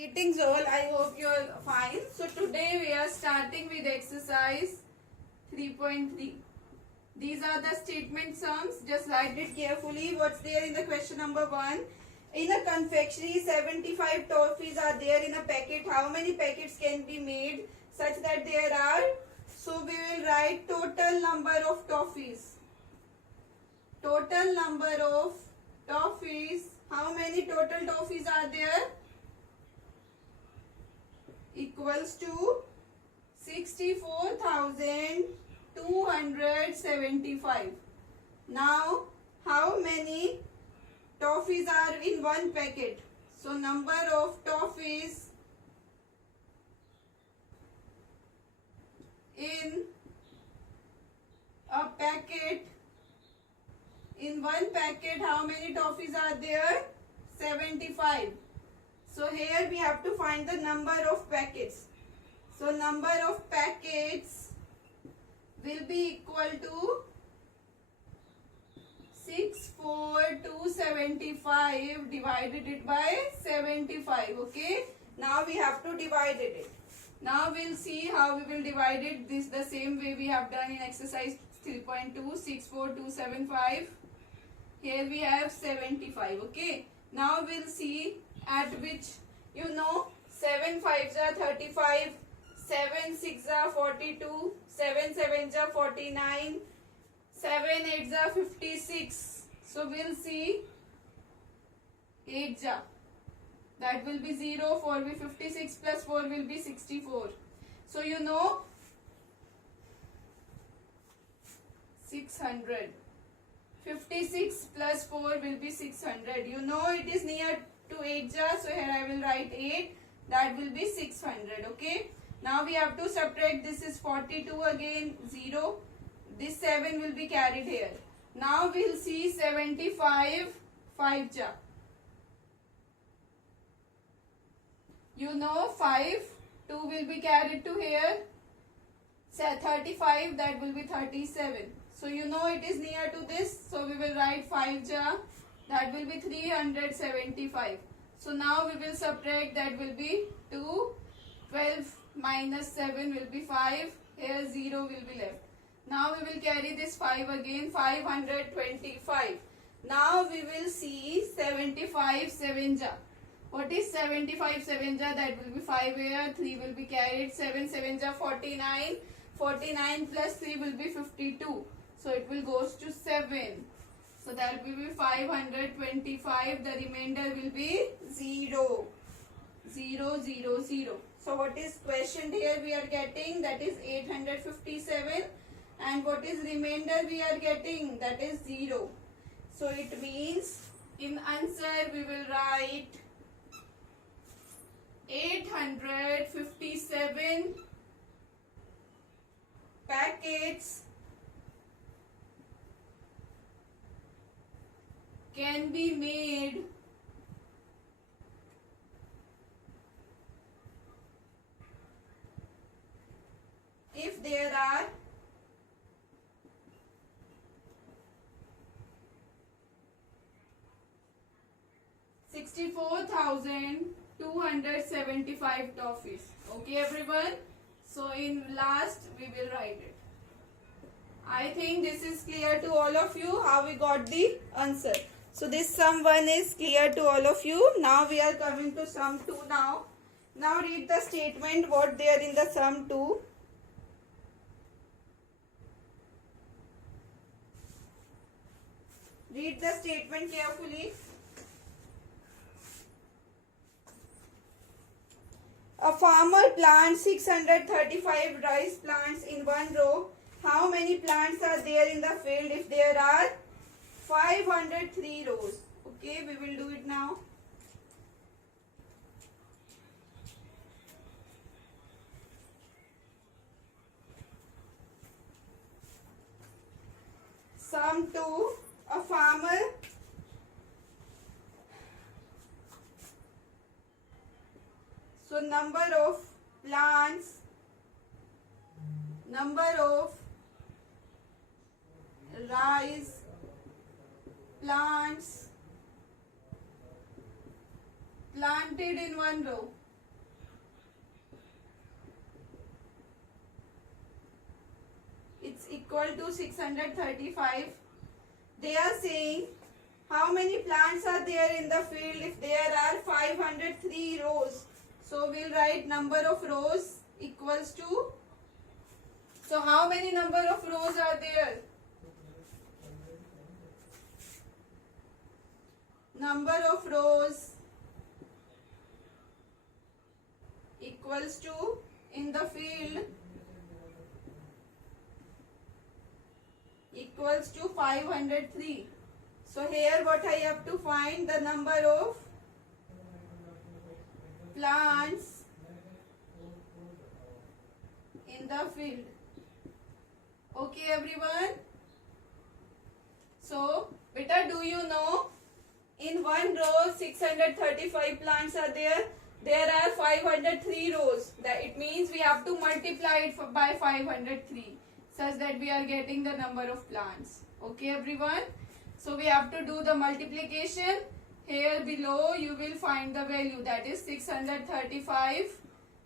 Greetings all, I hope you are fine. So today we are starting with exercise 3.3. These are the statement sums. Just write it carefully. What's there in the question number 1? In a confectionery, 75 toffees are there in a packet. How many packets can be made such that there are? So we will write total number of toffees. Total number of toffees. How many total toffees are there? Equals to 64,275. Now, how many toffees are in one packet? So, number of toffees in a packet. In one packet, how many toffees are there? 75. So here we have to find the number of packets. So number of packets will be equal to 64,275 divided it by 75. Okay. Now we have to divide it. Now we'll see how we will divide it. This the same way we have done in exercise 3.2. 64,275. Here we have 75. Okay. Now we'll see at which 7 5s are 35, 7 6s are 42, 7 7s are 49, 7 8s are 56. So we'll see 8s are, that will be 0, 4 will be 56 plus 4 will be 64. So 600. 56 plus 4 will be 600. It is near to 8 jar, so here I will write 8. That will be 600. Okay. Now we have to subtract. This is 42 again, 0. This 7 will be carried here. Now we will see 75 5 jar. 5, 2 will be carried to here. 35, that will be 37. So it is near to this. So we will write 5 jar. That will be 375. So now we will subtract. That will be 2. 12 minus 7 will be 5. Here 0 will be left. Now we will carry this 5 again. 525. Now we will see 75 7 jar. What is 75 7 jar? That will be 5 here. 3 will be carried. 7 7 jar 49. 49 plus 3 will be 52. So it will goes to 7. So that will be 525. The remainder will be 0. 0 0 0. So what is questioned here we are getting? That is 857. And what is remainder we are getting? That is 0. So it means in answer we will write 857 packets can be made if there are 64,275 toffees. Okay everyone. So in last we will write it. I think this is clear to all of you how we got the answer. So this sum 1 is clear to all of you. Now we are coming to sum 2 now. Now read the statement what there in the sum 2. Read the statement carefully. A farmer plants 635 rice plants in one row. How many plants are there in the field if there are 503 rows? Okay, we will do it now. Sum 2. A farmer number of plants, number of rice plants planted in one row. equal to 635. They are saying how many plants are there in the field if there are 503 rows. So we'll write number of rows equals to, so how many number of rows are there? Number of rows equals to, in the field, equals to 503. So here what I have to find, the number of plants in the field. Okay everyone. So beta, do you know in one row 635 plants are there. There are 503 rows. That it means we have to multiply it by 503 such that we are getting the number of plants. Okay everyone. So we have to do the multiplication. Here below you will find the value, that is 635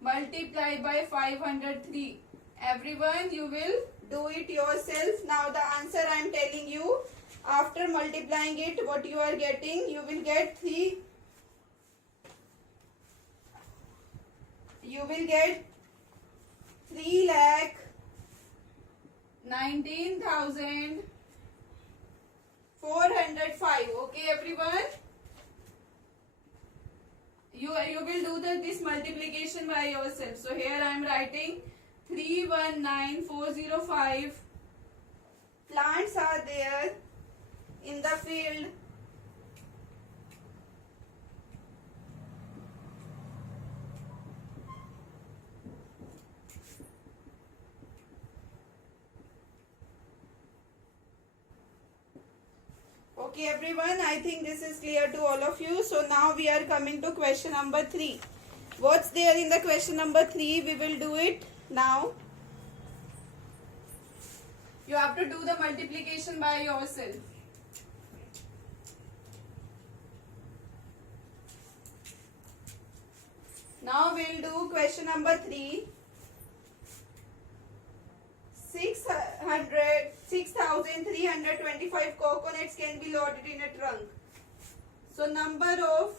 multiplied by 503. Everyone, you will do it yourself. Now the answer I am telling you, after multiplying it, what you are getting, you will get 3. You will get 3,19,405. Okay everyone. You will do this multiplication by yourself. So here I am writing 319,405 plants are there in the field. Okay everyone, I think this is clear to all of you. So now we are coming to question number 3. What's there in the question number 3? We will do it now. You have to do the multiplication by yourself. Now we'll do question number 3. 6,325 coconuts can be loaded in a trunk. So number of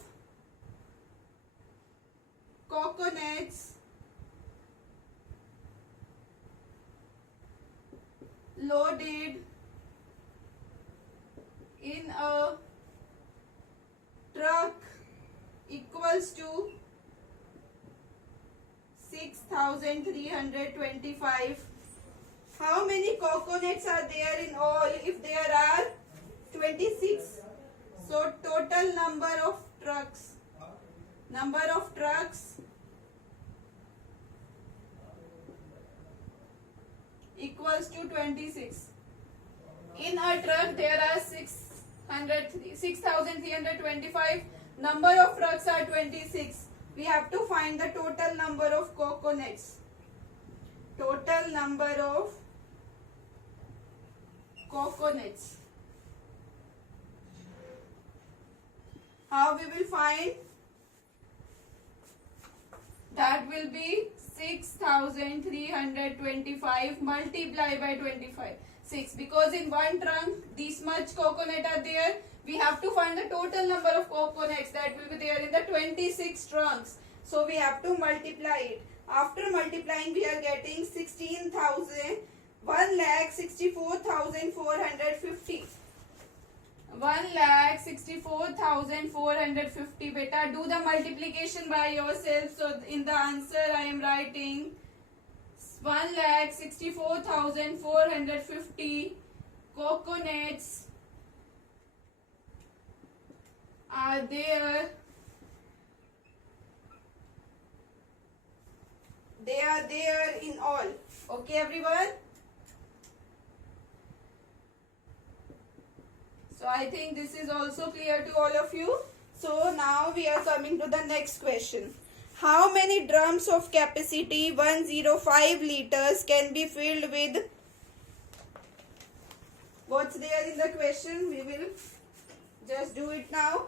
coconuts loaded in a truck equals to 6,325. How many coconuts are there in all? If there are 26. So total number of trucks equals to 26. In a truck there are 6,325. Number of trucks are 26. We have to find the total number of coconuts. Total number of coconuts. How we will find? That will be 6,325 multiplied by 25. 6. Because in one trunk this much coconut are there. We have to find the total number of coconuts that will be there in the 26 trunks. So we have to multiply it. After multiplying we are getting 1,64,450. 1,64,450. Beta, do the multiplication by yourself. So in the answer I am writing 1,64,450 coconuts are there. They are there in all. Okay everyone. So I think this is also clear to all of you. So now we are coming to the next question. How many drums of capacity 105 liters can be filled with? What's there in the question? We will just do it now.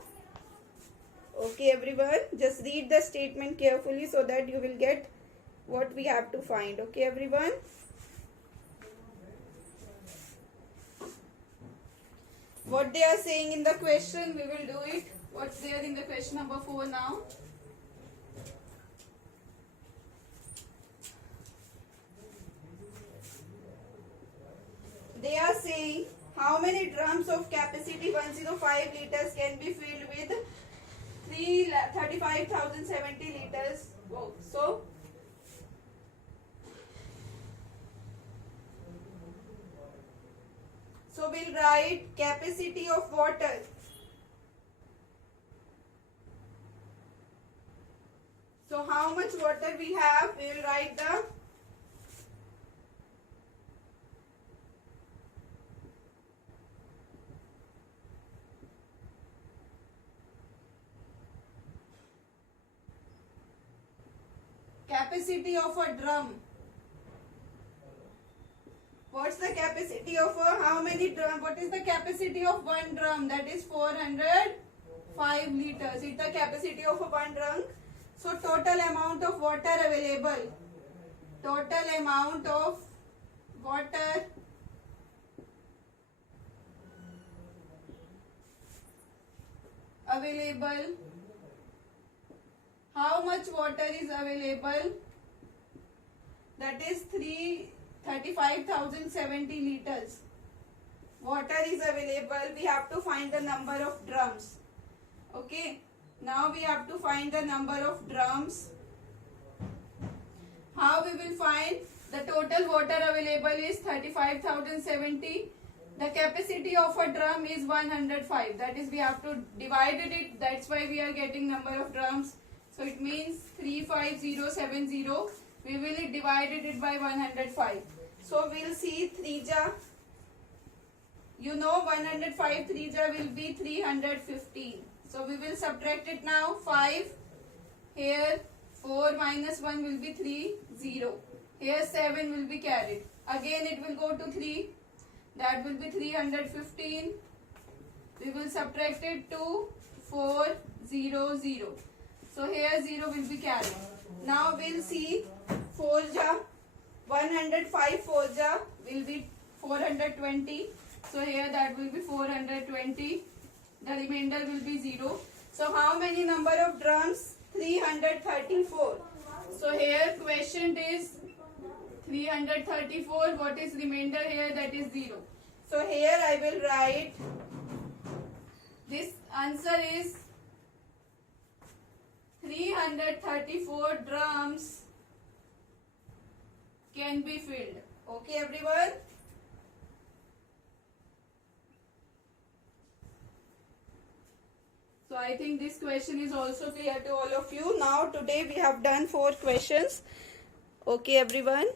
Okay everyone, just read the statement carefully so that you will get what we have to find. Okay everyone. what they are saying in the question, we will do it. What's there in the question number 4 now? They are saying how many drums of capacity 105 liters can be filled with 35,070 liters. Whoa. So we'll write capacity of water. So how much water we have, we will write the capacity of a drum. What's the capacity of how many drum? What is the capacity of one drum? That is 405 liters. It's the capacity of one drum. So total amount of water available. Total amount of water available. How much water is available? That is 35,070 liters. Water is available. We have to find the number of drums. Okay. Now we have to find the number of drums. How we will find? The total water available is 35,070. The capacity of a drum is 105. That is, we have to divide it. That's why we are getting number of drums. So it means 35070. We will divide it by 105. So we'll see 3 ja. You know 105 3 ja will be 315. So we will subtract it now. 5. Here 4 minus 1 will be 3. 0. Here 7 will be carried. Again it will go to 3. That will be 315. We will subtract it to 4 0 0. So here 0 will be carried. Now we'll see 4 ja. 105 4 ja will be 420. So here that will be 420. The remainder will be 0. So how many number of drums? 334. So here question is 334. What is remainder here? That is 0. So here I will write this answer is 334 drums can be filled. Okay everyone? So I think this question is also clear to all of you. Now today we have done 4 questions. Okay everyone?